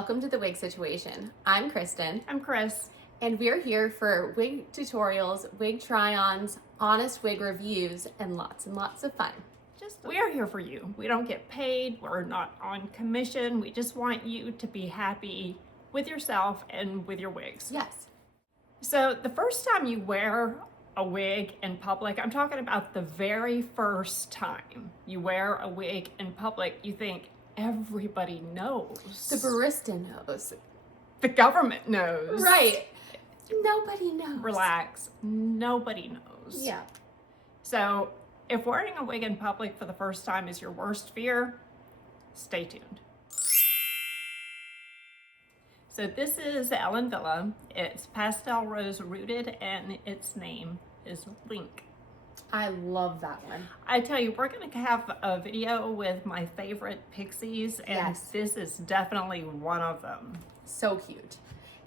welcome to the Wig Situation. I'm Kristen. I'm Chris. And we're here for wig tutorials, wig try-ons, honest wig reviews, and lots of fun. We're here for you. We don't get paid. We're not on commission. We just want you to be happy with yourself and with your wigs. Yes. So the first time you wear a wig in public, I'm talking about the very first time you wear a wig in public, you think everybody knows. The barista knows. The government knows. Right. Nobody knows. Relax. Nobody knows. Yeah. So if wearing a wig in public for the first time is your worst fear, stay tuned. So this is Ellen Villa. It's pastel rose rooted and its name is Link. I love that one. I tell you, we're going to have a video with my favorite pixies, and Yes. This is definitely one of them. So cute.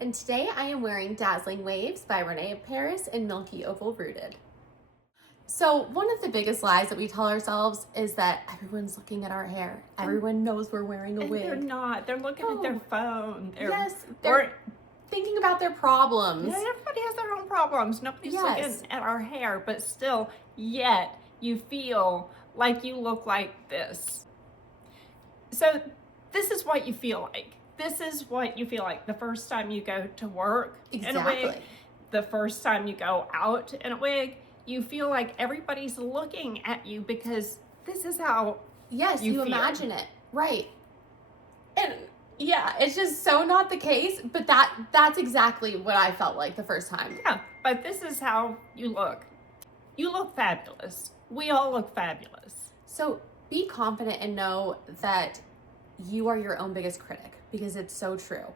And today I am wearing Dazzling Waves by Renee Paris in Milky Opal Rooted. So one of the biggest lies that we tell ourselves is that everyone's looking at our hair. Everyone knows we're wearing a And wig. they're not. They're looking at their phone. They're thinking about their problems. Yeah, everybody has their own problems. Nobody's Yes. looking at our hair, but still, yet you feel like you look like this. So this is what you feel like. This is what you feel like the first time you go to work in a wig, the first time you go out in a wig. You feel like everybody's looking at you because this is how you feel. imagine it. Right. And yeah, it's just so not the case, but that's exactly what I felt like the first time. Yeah, but this is how you look. You look fabulous. We all look fabulous. So be confident and know that you are your own biggest critic, because it's so true.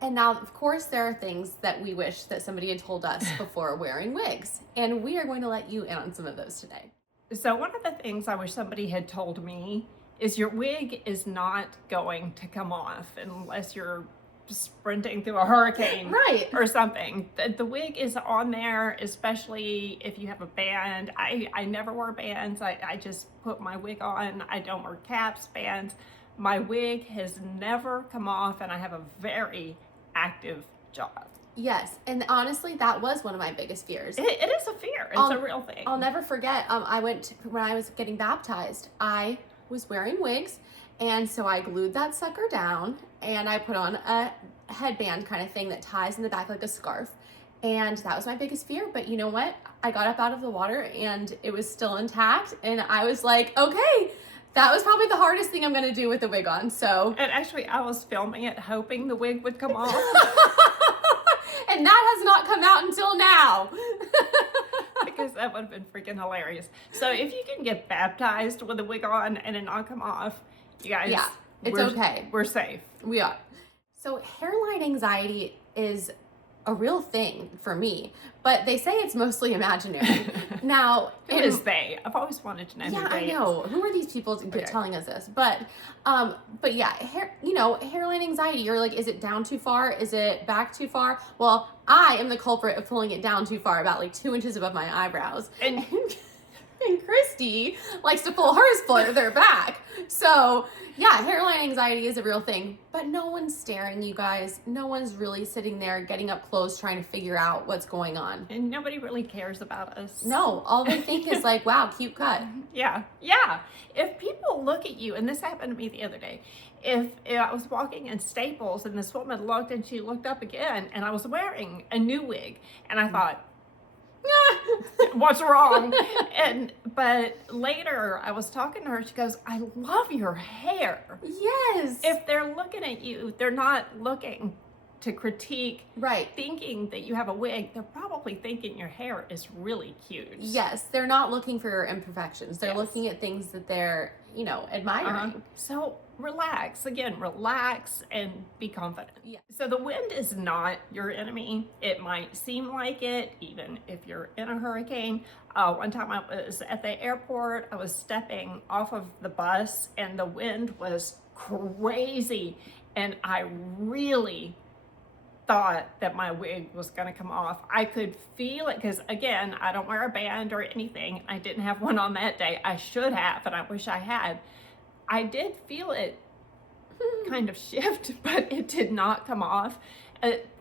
And now, of course, there are things that we wish that somebody had told us before wearing wigs, and we are going to let you in on some of those today. So one of the things I wish somebody had told me is your wig is not going to come off unless you're sprinting through a hurricane Right. or something. The wig is on there, especially if you have a band. I never wear bands. I just put my wig on. I don't wear caps, bands. My wig has never come off, and I have a very active job. Yes, and honestly, that was one of my biggest fears. It is a fear. It's a real thing. I'll never forget, when I was getting baptized, I was wearing wigs, and so I glued that sucker down, and I put on a headband kind of thing that ties in the back like a scarf, and that was my biggest fear. But you know what? I got up out of the water, and it was still intact, and I was like, okay, that was probably the hardest thing I'm going to do with the wig on, so. And actually, I was filming it hoping the wig would come off. And that has not come out until now. Because that would have been freaking hilarious. So if you can get baptized with a wig on and it not come off, you guys, Yeah, it's okay. We're safe. We are. So hairline anxiety is a real thing for me, but they say it's mostly imaginary. Now, Who is they? I've always wanted to know who yeah, they I know. Who are these people telling us this? But yeah, hairline anxiety. You're like, is it down too far? Is it back too far? Well, I am the culprit of pulling it down too far, about like 2 inches above my eyebrows. And Christy likes to pull hers further back. So yeah, hairline anxiety is a real thing, but no one's staring, you guys. No one's really sitting there getting up close trying to figure out what's going on. And nobody really cares about us. No, all they think is like, wow, cute cut. Yeah. If people look at you, and this happened to me the other day, if I was walking in Staples and this woman looked and she looked up again, and I was wearing a new wig, and I thought, what's wrong? But later I was talking to her. She goes, I love your hair. Yes. If they're looking at you, they're not looking to critique, right, thinking that you have a wig. They're probably thinking your hair is really cute. Yes, they're not looking for your imperfections. They're Yes. looking at things that they're, admiring. So relax and be confident. Yeah. So the wind is not your enemy. It might seem like it, even if you're in a hurricane. One time I was at the airport, I was stepping off of the bus and the wind was crazy. And I really thought that my wig was going to come off. I could feel it because, again, I don't wear a band or anything. I didn't have one on that day. I should have, and I wish I had. I did feel it kind of shift, but it did not come off.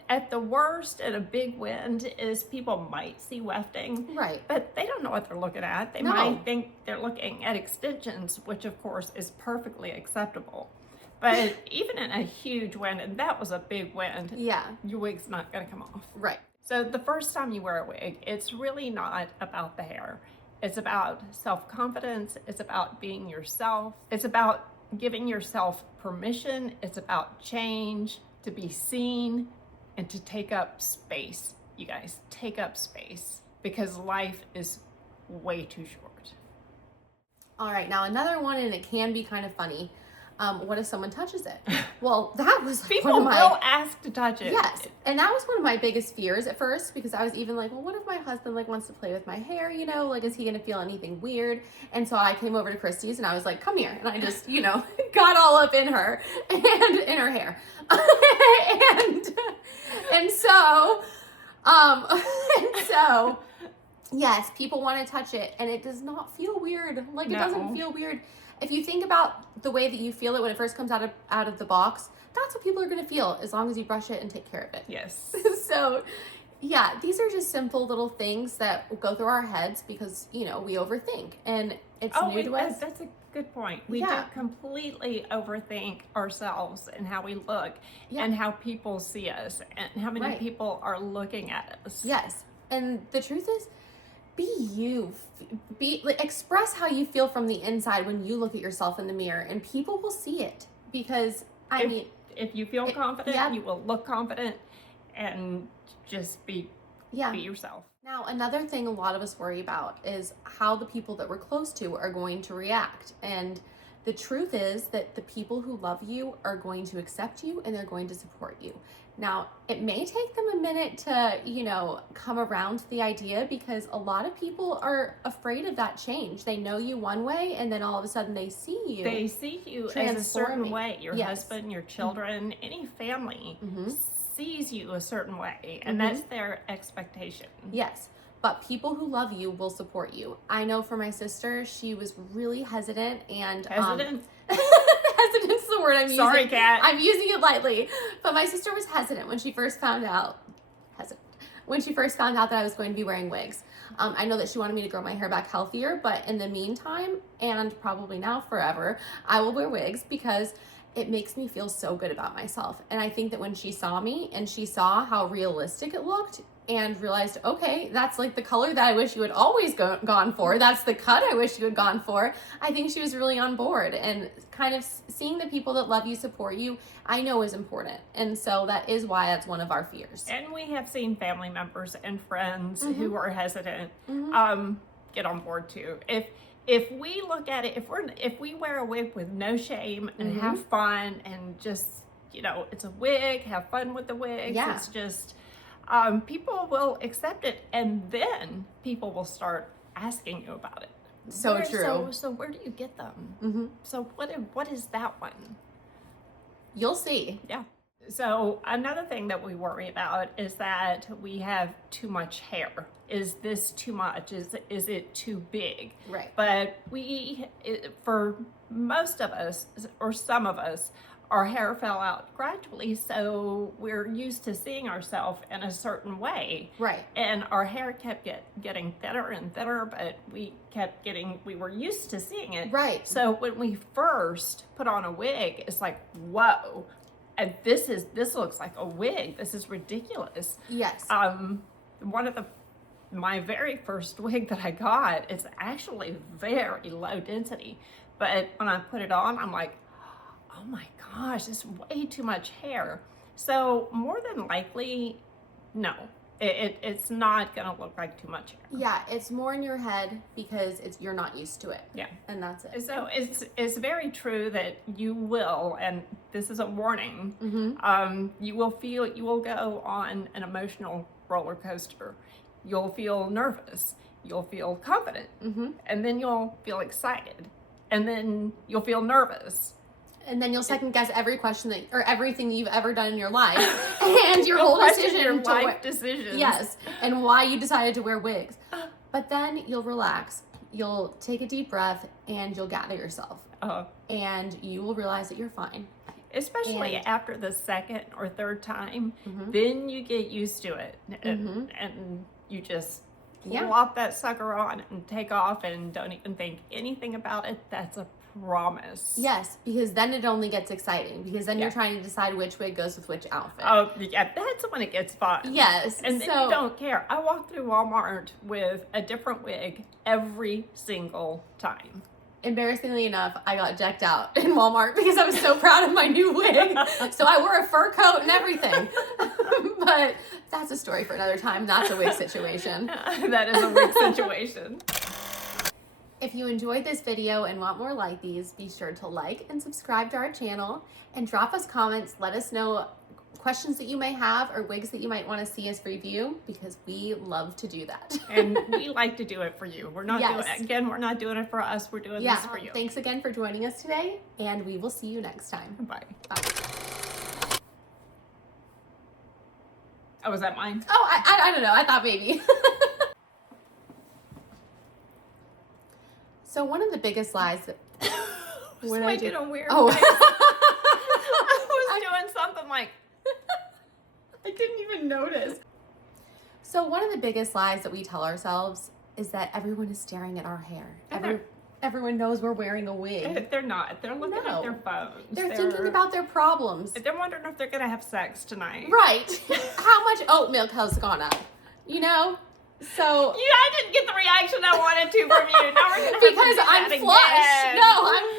At the worst, at a big wind, is people might see wefting, Right. but they don't know what they're looking at. They No. might think they're looking at extensions, which of course is perfectly acceptable. But even in a huge wind, and that was a big wind, Yeah. your wig's not going to come off. Right. So the first time you wear a wig, it's really not about the hair. It's about self-confidence. It's about being yourself. It's about giving yourself permission. It's about change, to be seen, and to take up space. You guys, take up space, because life is way too short. All right, now another one, and it can be kind of funny. What if someone touches it? Well, that was People one of my, will ask to touch it. yes, and that was one of my biggest fears at first, because I was even like, well, what if my husband like wants to play with my hair? You know, like, is he gonna feel anything weird? And so I came over to Christy's and I was like, come here, and I just, you know, got all up in her and in her hair, and so, yes, people want to touch it, and it does not feel weird. Like, it doesn't feel weird. If you think about the way that you feel it when it first comes out of the box, that's what people are going to feel as long as you brush it and take care of it. Yes. So, yeah, these are just simple little things that go through our heads because, you know, we overthink, and it's new to us. That's a good point. We Yeah. do completely overthink ourselves and how we look, Yeah. and how people see us, and how many Right. people are looking at us. Yes. And the truth is, be you. Express how you feel from the inside when you look at yourself in the mirror, and people will see it, because If you feel confident, yeah. you will look confident, and just be yourself. Now, another thing a lot of us worry about is how the people that we're close to are going to react. And the truth is that the people who love you are going to accept you, and they're going to support you. Now, it may take them a minute to, you know, come around to the idea, because a lot of people are afraid of that change. They know you one way, and then all of a sudden they see you. They see you as a certain transforming. way. Your Yes. husband, your children, any family Mhm. sees you a certain way, and that's their expectation. Yes, but people who love you will support you. I know for my sister, she was really hesitant, and Hesitant? hesitant's the word I'm using. Sorry, Kat. I'm using it lightly. But my sister was hesitant when she first found out. That I was going to be wearing wigs. I know that she wanted me to grow my hair back healthier, but in the meantime, and probably now forever, I will wear wigs because it makes me feel so good about myself. And I think that when she saw me and she saw how realistic it looked, and realized, okay, that's like the color that I wish you had always gone for. That's the cut I wish you had gone for. I think she was really on board, and kind of seeing the people that love you support you, I know is important. And so that is why that's one of our fears. And we have seen family members and friends who are hesitant get on board too. If we look at it, if we wear a wig with no shame and have fun, and just, you know, it's a wig, have fun with the wigs. Yeah. It's just people will accept it, and then people will start asking you about it. So true. So where do you get them? So what is that one? You'll see. Yeah. So another thing that we worry about is that we have too much hair. Is this too much? Is it too big? Right. But for most of us, or some of us, our hair fell out gradually, so we're used to seeing ourselves in a certain way. Right. And our hair kept getting thinner and thinner, but we were used to seeing it. Right. So when we first put on a wig, it's like, whoa, and this looks like a wig. This is ridiculous. Yes. My very first wig that I got, it's actually very low density, but when I put it on, I'm like, oh my gosh, this is way too much hair. So more than likely, no, it's not gonna look like too much hair. Yeah, it's more in your head because you're not used to it. Yeah. And that's it. So it's very true that you will, and this is a warning, you will go on an emotional roller coaster. You'll feel nervous, you'll feel confident, and then you'll feel excited, and then you'll feel nervous. And then you'll second guess every question or everything that you've ever done in your life, and your You'll whole question decision your to life decisions. Yes, and why you decided to wear wigs. But then you'll relax, you'll take a deep breath, and you'll gather yourself, and you will realize that you're fine. especially And- after the second or third time. Mhm. Then you get used to it, and you just Yeah. plop that sucker on and take off and don't even think anything about it. That's a promise. Yes, because then it only gets exciting, because then Yeah. you're trying to decide which wig goes with which outfit. Oh, yeah, that's when it gets fun. Yes, And then so- you don't care. I walk through Walmart with a different wig every single time. Embarrassingly enough, I got decked out in Walmart because I was so proud of my new wig. So I wore a fur coat and everything. But that's a story for another time. That's a wig situation. That is a wig situation. If you enjoyed this video and want more like these, be sure to like and subscribe to our channel and drop us comments. Let us know questions that you may have or wigs that you might want to see us review, because we love to do that. And we like to do it for you. We're not Yes. we're not doing it for us. We're doing Yeah, this for you. thanks again for joining us today, and we will see you next time. Bye. Bye. Oh, was that mine? Oh, I don't know. I thought maybe. So one of the biggest lies that... What did I do? A weird Oh. face. I was doing something like... I didn't even notice. So one of the biggest lies that we tell ourselves is that everyone is staring at our hair. And Everyone knows we're wearing a wig. They're not. They're looking No. at their phones. They're thinking about their problems. They're wondering if they're going to have sex tonight. Right. How much oat milk has gone up? You know? So... I didn't get the reaction I wanted to from you. Now we're going to Because I'm flushed. No, I'm